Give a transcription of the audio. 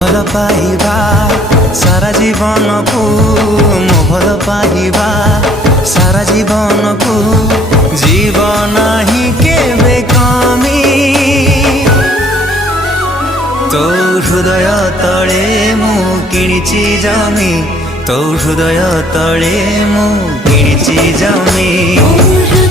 ଭଲ ପାଇବା ସାରା ଜୀବନକୁ ମୁଁ ଭଲ ପାଇବା ସାରା ଜୀବନକୁ ଯିବ ନାହିଁ କେବେ କମି ତୋ ହୃଦୟ ତଳେ ମୁଁ କିଣିଛି ଜମି ତୋ ହୃଦୟ ତଳେ ମୁଁ କିଣିଛି ଜମି।